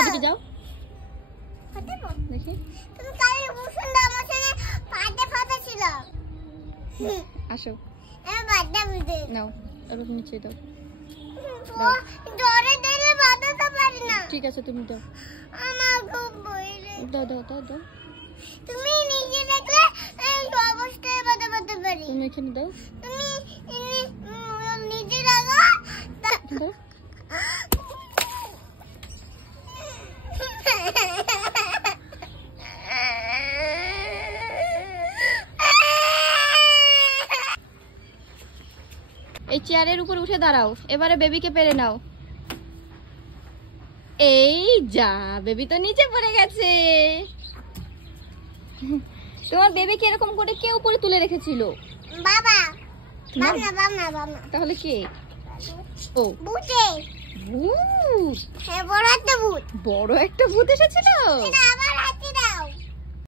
ওদিকে যাও দেখি। তুমি কালকে বসুন্ধরা আমার সাথে পাতে ফাটা ছিল। আসো আমি বাদটা বুঝে নাও, এবার নিচে দাও। ধরে দিলে বাঁধাতে পারি না। ঠিক আছে তুমি দাও। আমার খুব ভয় লাগে। দাও দাও দাও দাও। তুমি নিজে দেখলে এই অবস্থায় বাঁধাতে পারি। তুমি এখানে দাও। তুমি নিজে লাগা। দাও। এই চেয়ারের উপর উঠে দাঁড়াও, এবারে বেবিকে পেরে নাও। এই যা, বেবি তো নিচে পড়ে গেছে। তোমার বেবিকে এরকম করে কে উপরে তুলে রেখেছিল? বাবা। বাবা। তাহলে কে? ও ভূতে। ভূত। হ্যাঁ, বড় একটা ভূত। বড় একটা ভূত এসেছিল। এটা আমার